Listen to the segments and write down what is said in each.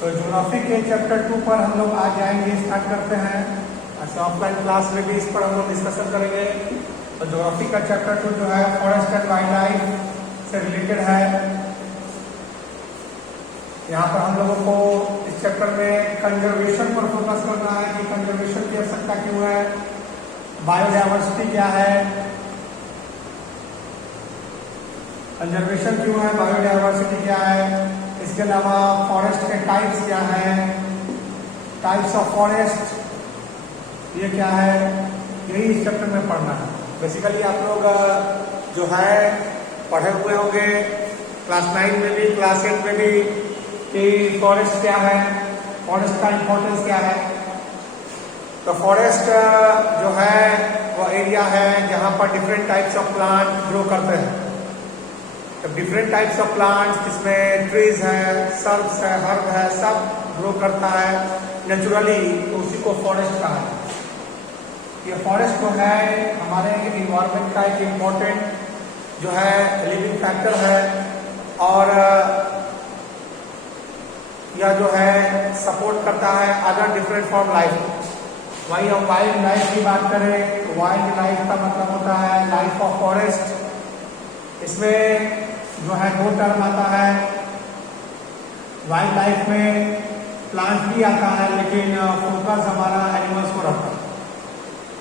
तो ज्योग्राफी के चैप्टर 2 पर हम लोग आज जाएंगे, स्टार्ट करते हैं। ऐसे ऑफलाइन क्लास में भी इस पर हम लोग डिस्कशन करेंगे। तो ज्योग्राफी का चैप्टर 2 जो है फॉरेस्ट एंड वाइल्ड लाइफ से रिलेटेड है। यहाँ पर हम लोगों को इस चैप्टर में कंजर्वेशन पर फोकस करना है कि कंजर्वेशन की आवश्यकता क्यों है, बायोडायवर्सिटी क्या है, कंजर्वेशन क्यों है, बायोडायवर्सिटी क्या है, इसके अलावा फॉरेस्ट के टाइप्स क्या है, टाइप्स ऑफ फॉरेस्ट ये क्या है, यही इस चैप्टर में पढ़ना है। बेसिकली आप लोग जो है पढ़े हुए होंगे क्लास 9 में भी, क्लास 8 में भी कि फॉरेस्ट क्या है, फॉरेस्ट का इंपॉर्टेंस क्या है। तो फॉरेस्ट जो है वो एरिया है जहाँ पर different types of plant grow करते हैं। तो डिफरेंट टाइप्स ऑफ प्लांट्स जिसमें ट्रीज है, सर्ब्स है, हर्ब है, सब ग्रो करता है नेचुरली, तो उसी को फॉरेस्ट कहा है। ये फॉरेस्ट जो है हमारे इन्वायरमेंट का एक इम्पोर्टेंट जो है लिविंग फैक्टर है, और यह जो है सपोर्ट करता है अदर डिफरेंट फॉर्म लाइफ। वहीं हम वाइल्ड लाइफ की बात करें तो वाइल्ड लाइफ का मतलब होता है लाइफ ऑफ फॉरेस्ट। इसमें जो है 2 टर्म आता है। वाइल्ड लाइफ में प्लांट भी आता है लेकिन फोकस हमारा एनिमल्स को रखता है,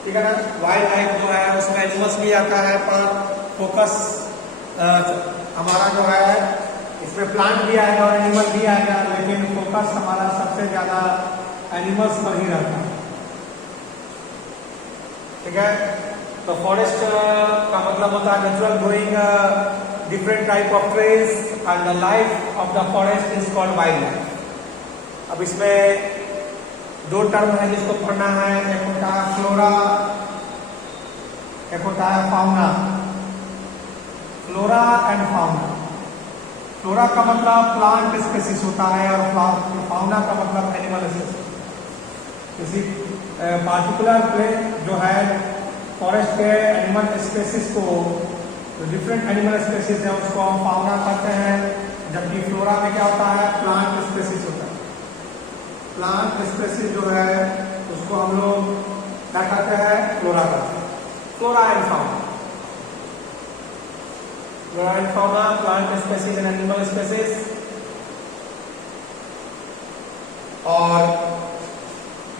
ठीक है ना। वाइल्ड लाइफ जो है उसमें एनिमल्स भी आता है पर फोकस हमारा जो है इसमें प्लांट भी आएगा और एनिमल भी आएगा, लेकिन फोकस हमारा सबसे ज्यादा एनिमल्स पर ही रहता है, ठीक है। तो फॉरेस्ट का मतलब होता है natural growing different type of trees and the life of the forest is called wild life. अब इसमें 2 टर्म है जिसको पढ़ना है, एक होता है फ्लोरा, एक होता है fauna. Flora and fauna. Flora का मतलब प्लांट स्पेसीज होता है और फाउना का मतलब एनिमल स्पेसीज। किसी पार्टिकुलर प्लेन जो है फॉरेस्ट के एनिमल स्पेसीज को, जो डिफरेंट एनिमल स्पेसीज है उसको हम फाउना कहते हैं, जबकि फ्लोरा में क्या होता है प्लांट स्पेसीज होता है। प्लांट स्पेसीज जो है उसको हम लोग क्या कहते हैं, फ्लोरा कहते हैं। Flora and fauna, flora and fauna, plant species and animal species. और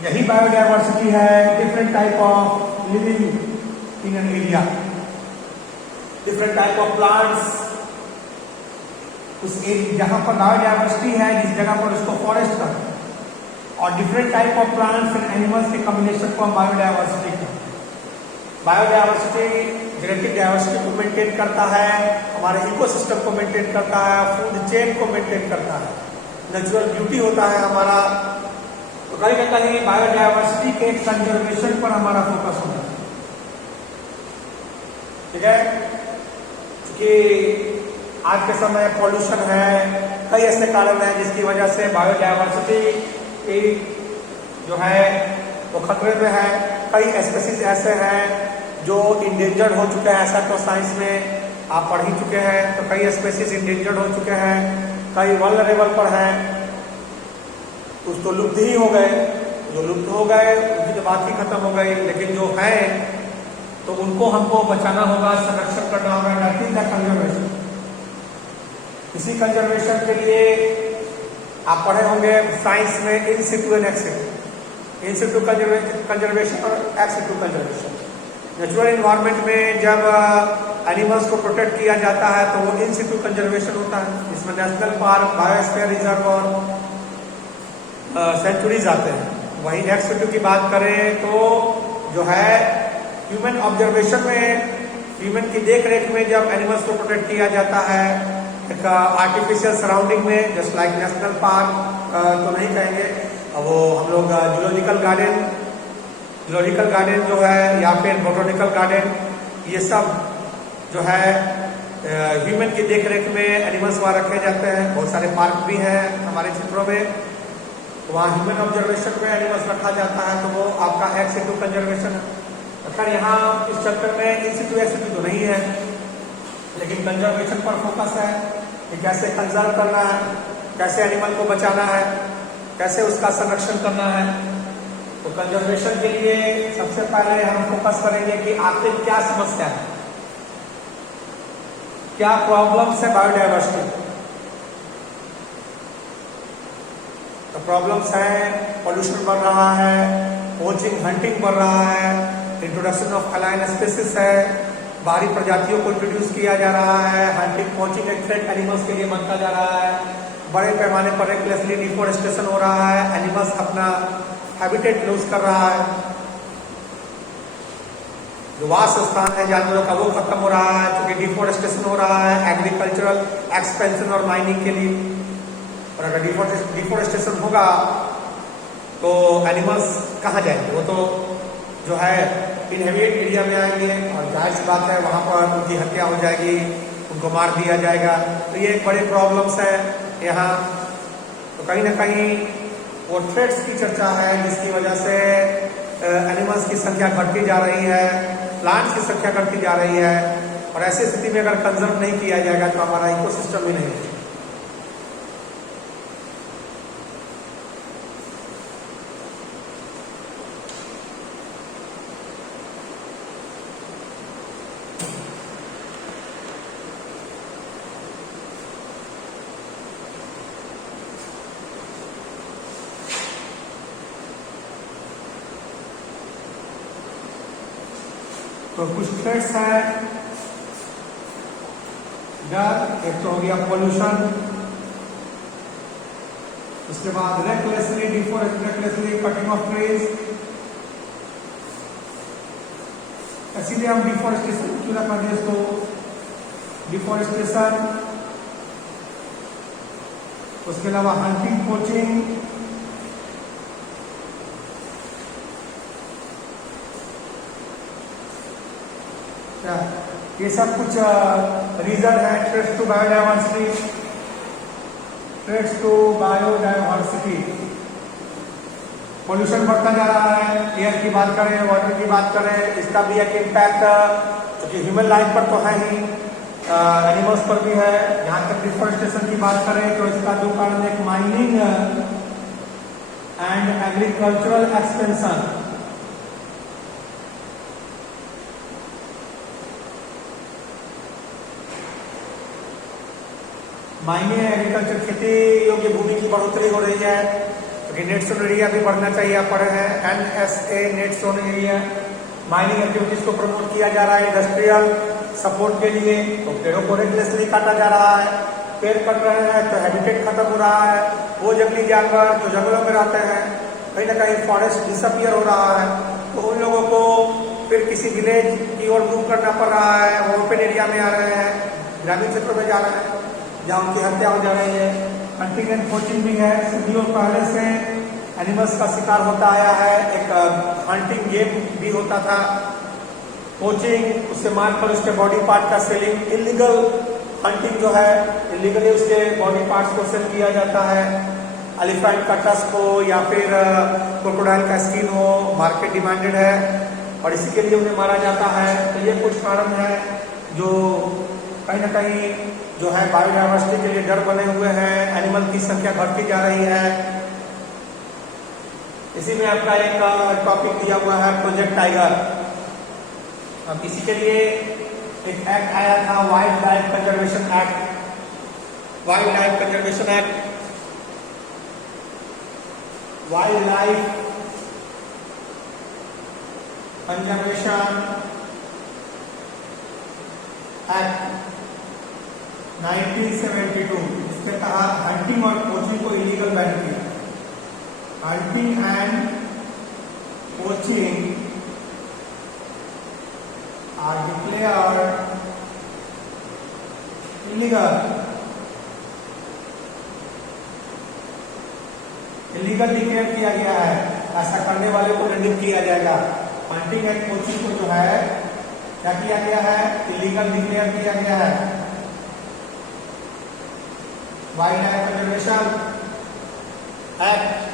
यही बायोडायवर्सिटी है, different type of living in an area, different type of plants. उस जहां पर बायोडायवर्सिटी है जिस जगह पर उसको फॉरेस्ट का, और different type of plants and animals के कॉम्बिनेशन को हम बायोडायवर्सिटी कहते हैं। बायोडायवर्सिटी जेनेटिक डायवर्सिटी को मेंटेन करता है, हमारे इकोसिस्टम को मेंटेन करता है, फूड चेन को मेंटेन करता है, नेचुरल ब्यूटी होता है हमारा। तो कहीं ना कहीं बायोडायवर्सिटी के कंजर्वेशन पर हमारा फोकस होता है, ठीक है। क्योंकि आज के समय पॉल्यूशन है, कई ऐसे कारण हैं जिसकी वजह से बायोडायवर्सिटी जो है वो खतरे में है। कई स्पीसीज ऐसे हैं जो इंडेंजर्ड हो चुके हैं, ऐसा तो साइंस में आप पढ़ ही चुके हैं। तो कई स्पीसीज इंडेंजर्ड हो चुके हैं, कई वल्नरेबल पर हैं, कुछ तो लुप्त ही हो गए। जो लुप्त हो गए उनकी तो बात ही खत्म हो गई, लेकिन जो है तो उनको हमको बचाना होगा, संरक्षण करना होगा। That is the conservation. इसी कंजर्वेशन के लिए आप पढ़े होंगे साइंस में in situ and ex situ. In situ conservation और ex situ conservation. Natural environment में जब एनिमल्स को प्रोटेक्ट किया जाता है तो वो इन सिटू कंजर्वेशन होता है, जिसमें नेशनल पार्क, बायोस्फीयर रिजर्व और सेंचुरीज आते हैं। वहीं एक्स सिटू की बात करें तो जो है ह्यूमन ऑब्जर्वेशन में, ह्यूमन की देख रेख में जब एनिमल्स को प्रोटेक्ट किया जाता है एक आर्टिफिशियल सराउंडिंग में, जस्ट लाइक नेशनल पार्क तो नहीं कहेंगे, वो हम लोग जूलॉजिकल गार्डन जो है या फिर बोटैनिकल गार्डन, ये सब जो है ह्यूमन की देख रेख में एनिमल्स वहाँ रखे जाते हैं। बहुत सारे पार्क भी हैं हमारे क्षेत्रों में, वहाँ ह्यूमन ऑब्जर्वेशन में एनिमल्स रखा जाता है, तो वो आपका एक्स सिटू कंजर्वेशन है। खैर यहाँ इस चैप्टर में इन सिटू एक्स सिटू तो नहीं है, लेकिन कंजर्वेशन पर फोकस है कि कैसे कंजर्व करना है, कैसे एनिमल को बचाना है। कैसे उसका संरक्षण करना है। तो कंजर्वेशन के लिए सबसे पहले हम फोकस करेंगे कि आखिर क्या समस्या है, क्या प्रॉब्लम्स है बायोडायवर्सिटी। तो प्रॉब्लम्स है, पोल्यूशन बढ़ रहा है, पोचिंग हंटिंग बढ़ रहा है, इंट्रोडक्शन ऑफ अलाइन स्पीसीज है, बाहरी प्रजातियों को इंट्रोड्यूस किया जा रहा है, हंटिंग पोचिंग एक थ्रेट एनिमल्स के लिए बनता जा रहा है, बड़े पैमाने पर रेकलेसली डिफोरेस्टेशन हो रहा है, एनिमल्स अपना हैबिटेट लूज कर रहा है, जो वास स्थान है जानवरों का वो खत्म हो रहा है क्योंकि डिफोरेस्टेशन हो रहा है एग्रीकल्चरल एक्सपेंशन और माइनिंग के लिए। और अगर डिफोरेस्टेशन होगा तो एनिमल्स कहाँ जाएंगे, वो तो जो है इनहेबिटेड एरिया में आएंगे और जाहिर सी बात है वहाँ पर उनकी हत्या हो जाएगी, उनको मार दिया जाएगा। तो ये एक बड़े प्रॉब्लम्स है यहाँ। तो कहीं ना कहीं वो थ्रेट्स की चर्चा है जिसकी वजह से एनिमल्स की संख्या घटती जा रही है, प्लांट्स की संख्या घटती जा रही है, और ऐसी स्थिति में अगर कंजर्व नहीं किया जाएगा तो हमारा इकोसिस्टम ही नहीं है। तो कुछ थ्रेट्स है डर, एक तो हो गया पोल्यूशन, उसके बाद रेकलेसली कटिंग ऑफ ट्रीज। इसीलिए हम डिफोरेस्टेशन क्यों ना करें इसको, डिफोरेस्टेशन, उसके अलावा हंटिंग पोचिंग, ये सब कुछ रीजन है threats to biodiversity. Threats to biodiversity, pollution बढ़ता जा रहा है, एयर की बात करें, वाटर की बात करें, इसका भी एक इम्पैक्ट क्योंकि ह्यूमन लाइफ पर तो है ही, एनिमल्स पर भी है। यहाँ तक डिफोरेस्टेशन की बात करें तो इसका जो कारण एक mining and agricultural expansion, mining agriculture, खेती योग्य भूमि की बढ़ोतरी हो रही है क्योंकि नेट जोन एरिया भी बढ़ना चाहिए, आप पढ़े हैं NSA net zone area. Mining activities को प्रमोट किया जा रहा है इंडस्ट्रियल सपोर्ट के लिए, तो पेड़ों को रेकलेसली काटा जा रहा है, पेड़ कट रहे हैं तो हैबिटेट खत्म हो रहा है, वो जंगली जानवर जो जंगलों में रहते हैं कहीं ना कहीं फॉरेस्ट डिसअपियर हो रहा है, तो उन लोगों को फिर किसी विलेज की ओर मूव करना पड़ रहा है, वो ओपन एरिया में आ रहे हैं, ग्रामीण क्षेत्रों में जा रहे हैं जहाँ उनकी हत्या हो जा रही है। हंटिंग एंड पोचिंग भी है, सदियों पहले से एनिमल्स का शिकार होता आया है, एक हंटिंग गेम भी होता था, पोचिंग, उससे मारकर उसके बॉडी पार्ट का सेलिंग, इलीगल हंटिंग जो है इलीगली उसके बॉडी पार्ट्स को सेल किया जाता है, एलिफेंट का टस्क हो या फिर क्रोकोडाइल का स्किन हो, मार्केट डिमांडेड है और इसी के लिए उन्हें मारा जाता है। तो ये कुछ कारण है जो कहीं ना कहीं जो है बायोडायवर्सिटी के लिए डर बने हुए हैं, एनिमल की संख्या घटती जा रही है। इसी में आपका एक टॉपिक दिया हुआ है प्रोजेक्ट टाइगर। अब इसी के लिए एक एक्ट आया था, wildlife conservation act. Wildlife conservation act, wildlife conservation act 1972, इसके तहत हंटिंग और पोचिंग को इलीगल बैन किया। Hunting and poaching are declared illegal. Illegal declare किया गया है, ऐसा करने वाले को दंडित किया जाएगा। हंटिंग एंड पोचिंग को जो है क्या किया गया है, इलीगल डिक्लेयर किया गया है। वाइल्ड लाइफ कंजर्वेशन एक्ट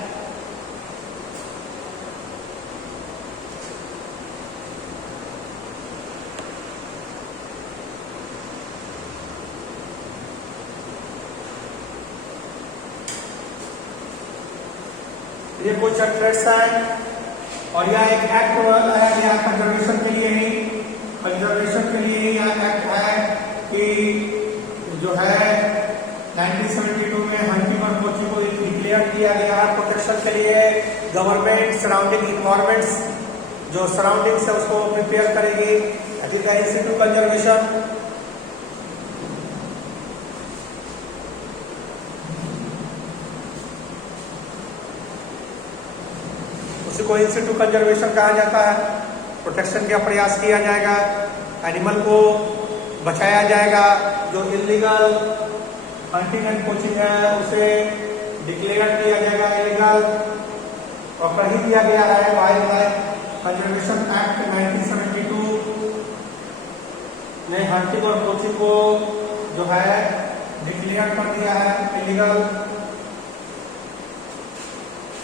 ये कुछ थ्रेड्स हैं और यह एक एक्ट है, यह कंजर्वेशन के लिए ही, कंजर्वेशन के लिए यह एक्ट है कि जो है 1972 में हंटिंग और पोचिंग को डिक्लेयर किया गया है प्रोटेक्शन के लिए। गवर्नमेंट सराउंडिंग इन्वायरमेंट्स जो सराउंडिंग्स है उसको प्रिपेयर करेगी। इंस्टीट्यूट कंजर्वेशन उसी को इंस्टीट्यूट कंजर्वेशन कहा जाता है। प्रोटेक्शन का प्रयास किया जाएगा, एनिमल को बचाया जाएगा। जो इलीगल हंटिंग एंड पोचिंग है उसे डिक्लेयर किया जाएगा इलीगल और कह दिया गया है वाइल्ड लाइफ कंजर्वेशन एक्ट 1972 ने हंटिंग और पोचिंग को जो है डिक्लेयर कर दिया है इलीगल।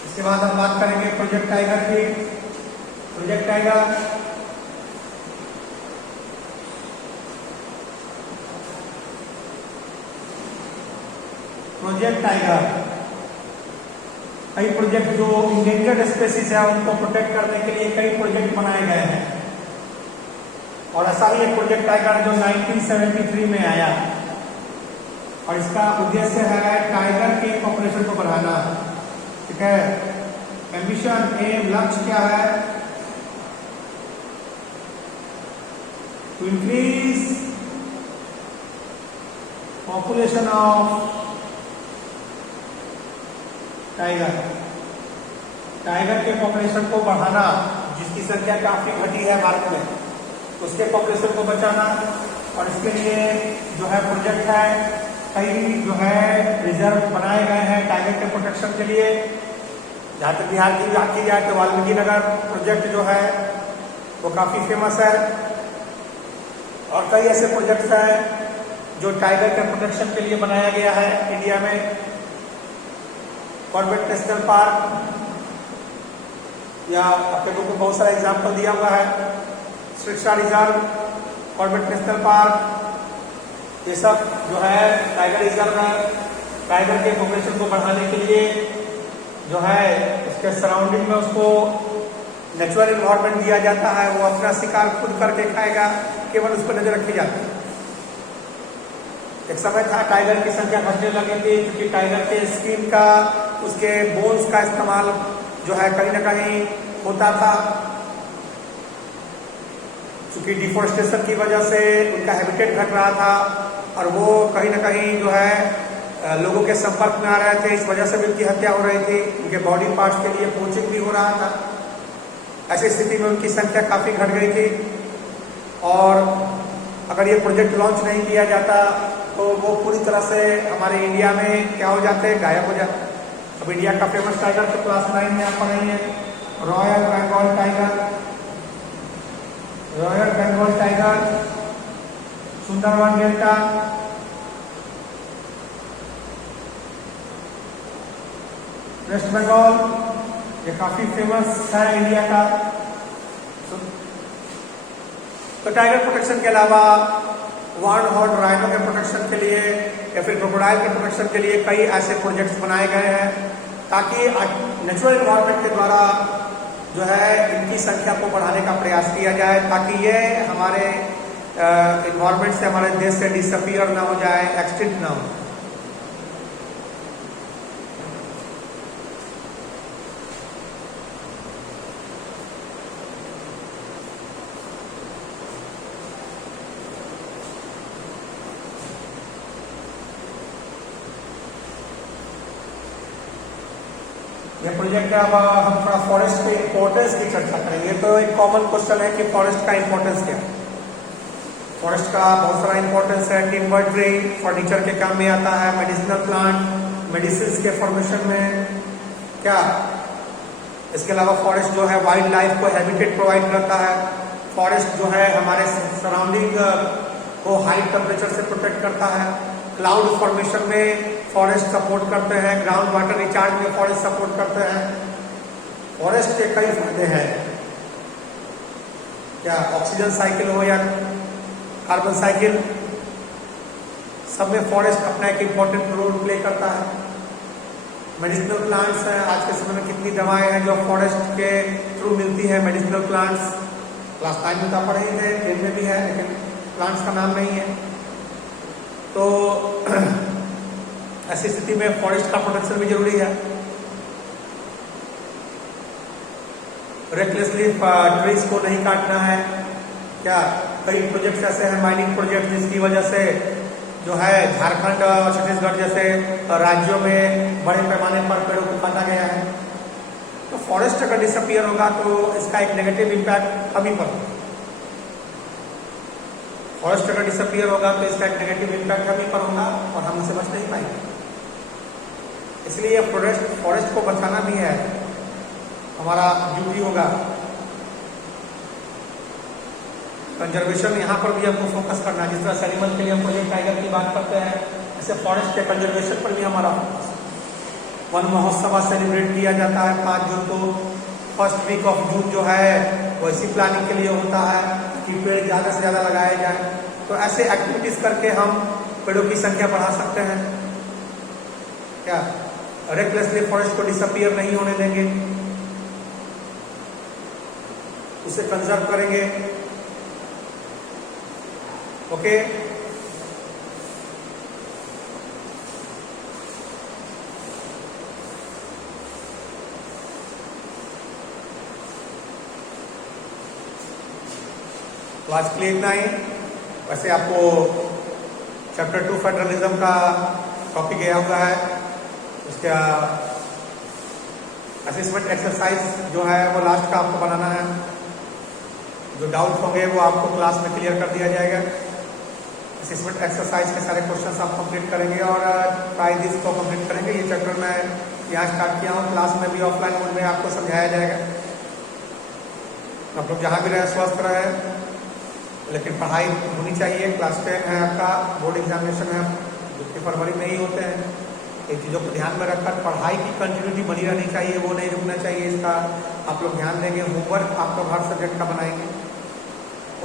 इसके बाद हम बात करेंगे प्रोजेक्ट टाइगर की। प्रोजेक्ट टाइगर कई प्रोजेक्ट जो इंडेंजर्ड स्पेसीज है उनको प्रोटेक्ट करने के लिए कई प्रोजेक्ट बनाए गए हैं और ऐसा ही एक प्रोजेक्ट टाइगर जो 1973 में आया और इसका उद्देश्य है टाइगर के पॉपुलेशन को बढ़ाना। ठीक है, एम्बिशन एम लक्ष्य क्या है? To increase population of tiger के पॉपुलेशन को बढ़ाना, जिसकी संख्या काफी घटी है भारत में, उसके पॉपुलेशन को बचाना। और इसके लिए जो है प्रोजेक्ट है, कई जो है रिजर्व बनाए गए हैं टाइगर के प्रोटेक्शन के लिए। जहाँ तक बिहार की बात की जाए तो वाल्मीकि नगर प्रोजेक्ट जो है वो काफी फेमस है और कई ऐसे प्रोजेक्ट्स हैं जो टाइगर के प्रोटेक्शन के लिए बनाया गया है इंडिया में। कॉर्बेट नेशनल पार्क या आपके को बहुत सारा एग्जाम्पल दिया हुआ है, Sirsa reserve, Corbett national park, ये सब जो है टाइगर रिजर्व है। टाइगर के पॉपुलेशन को बढ़ाने के लिए जो है उसके सराउंडिंग में उसको नेचुरल इन्वायरमेंट दिया जाता है, वो अपना शिकार खुद करके खाएगा, केवल उस पर नजर रखी जाती है। एक समय था टाइगर की संख्या घटने लगी थी क्योंकि टाइगर के स्किन का, उसके बोन्स का इस्तेमाल जो है कहीं ना कहीं होता था। क्योंकि डिफोरेस्टेशन की वजह से उनका हैबिटेट घट रहा था और वो कहीं ना कहीं जो है लोगों के संपर्क में आ रहे थे, इस वजह से भी उनकी हत्या हो रही थी। उनके बॉडी पार्ट्स के लिए पोचिंग भी हो रहा था। ऐसी स्थिति में उनकी संख्या काफी घट गई थी और अगर ये प्रोजेक्ट लॉन्च नहीं किया जाता तो वो पूरी तरह से हमारे इंडिया में क्या हो जाते, गायब हो जाते। अब इंडिया का फेमस टाइगर तो क्लास 9 में आप पढ़ेंगे, royal Bengal tiger, royal Bengal tiger, Sundarban delta, West Bengal, ये काफी फेमस है इंडिया का। तो टाइगर प्रोटेक्शन के अलावा वन हॉर्न राइनो के प्रोटेक्शन के लिए या फिर क्रोकोडाइल के प्रोटेक्शन के लिए कई ऐसे प्रोजेक्ट्स बनाए गए हैं ताकि नेचुरल एनवायरनमेंट के द्वारा जो है इनकी संख्या को बढ़ाने का प्रयास किया जाए ताकि ये हमारे एनवायरनमेंट से, हमारे देश से डिसअपीयर ना हो जाए, एक्सटिंक्ट ना हो। ये प्रोजेक्ट अब हम थोड़ा फॉरेस्ट के इम्पोर्टेंस की चर्चा करेंगे। तो एक कॉमन क्वेश्चन है कि फॉरेस्ट का इम्पोर्टेंस क्या है। फॉरेस्ट का बहुत सारा इम्पोर्टेंस है। टिम्बर ट्री फर्नीचर के काम में आता है, मेडिसिनल प्लांट मेडिसिन के फॉर्मेशन में क्या। इसके अलावा फॉरेस्ट जो है वाइल्ड लाइफ को हैबिटेट प्रोवाइड करता है। फॉरेस्ट जो है हमारे सराउंडिंग को हाई टेम्परेचर से प्रोटेक्ट करता है। क्लाउड फॉर्मेशन में फॉरेस्ट सपोर्ट करते हैं, ग्राउंड वाटर रिचार्ज में फॉरेस्ट सपोर्ट करते हैं। फॉरेस्ट के कई फायदे हैं, क्या ऑक्सीजन साइकिल हो या कार्बन साइकिल, सब में फॉरेस्ट अपना एक इम्पोर्टेंट रोल प्ले करता है। मेडिसिनल प्लांट्स हैं, आज के समय में कितनी दवाएं हैं जो फॉरेस्ट के थ्रू मिलती है, मेडिसिनल प्लांट्स क्लास 9 में तो पढ़े ही थे, 10 में भी है, लेकिन प्लांट्स का नाम नहीं है। तो ऐसी स्थिति में फॉरेस्ट का प्रोटेक्शन भी जरूरी है। रेकलेसली ट्रीज को नहीं काटना है। क्या कई प्रोजेक्ट्स ऐसे हैं, माइनिंग प्रोजेक्ट, जिसकी वजह से जो है झारखंड और छत्तीसगढ़ जैसे राज्यों में बड़े पैमाने पर पेड़ों को काटा गया है। तो फॉरेस्ट अगर डिसअपियर होगा तो इसका एक नेगेटिव इम्पैक्ट हम ही पर होगा। फॉरेस्ट अगर डिसअपियर होगा तो इसका एक नेगेटिव इम्पैक्ट हम ही पर होगा और हम उसे बच नहीं पाएंगे। इसलिए फॉरेस्ट को बचाना भी है, हमारा ड्यूटी होगा। कंजर्वेशन यहाँ पर भी हमको फोकस करना है। जिस तरह से एनिमल के लिए हम प्रोजेक्ट टाइगर की बात करते हैं, ऐसे फॉरेस्ट के कंजर्वेशन पर भी हमारा फोकस। वन महोत्सव सेलिब्रेट किया जाता है 5 जून को। फर्स्ट वीक ऑफ जून जो है वो इसी प्लानिंग के लिए होता है कि पेड़ ज़्यादा से ज़्यादा लगाए जाए। तो ऐसे एक्टिविटीज करके हम पेड़ों की संख्या बढ़ा सकते हैं। क्या रेकलेसली फॉरेस्ट को डिसअपियर नहीं होने देंगे, उसे कंजर्व करेंगे। ओके, तो आज के लिए इतना ही। वैसे आपको चैप्टर 2 फेडरलिज्म का टॉपिक गया हुआ है, उसका असेसमेंट एक्सरसाइज जो है वो लास्ट का आपको बनाना है। जो डाउट होंगे वो आपको क्लास में क्लियर कर दिया जाएगा। असेसमेंट एक्सरसाइज के सारे क्वेश्चंस आप कंप्लीट करेंगे और ट्राई दिस को कंप्लीट करेंगे। ये चैप्टर मैं यहाँ स्टार्ट किया हूँ, क्लास में भी ऑफलाइन मोड में आपको समझाया जाएगा। आप लोग जहाँ भी रहे स्वस्थ रहे, लेकिन पढ़ाई होनी चाहिए। क्लास 10 है आपका, बोर्ड एग्जामिनेशन है, जो कि फरवरी में ही होते हैं। इन चीज़ों को ध्यान में रखकर पढ़ाई की कंटिन्यूटी बनी रहनी चाहिए, वो नहीं रुकना चाहिए। इसका आप लोग ध्यान देंगे। होमवर्क आप लोग हर सब्जेक्ट का बनाएंगे।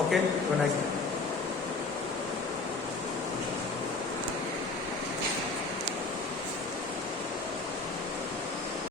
Okay, nice.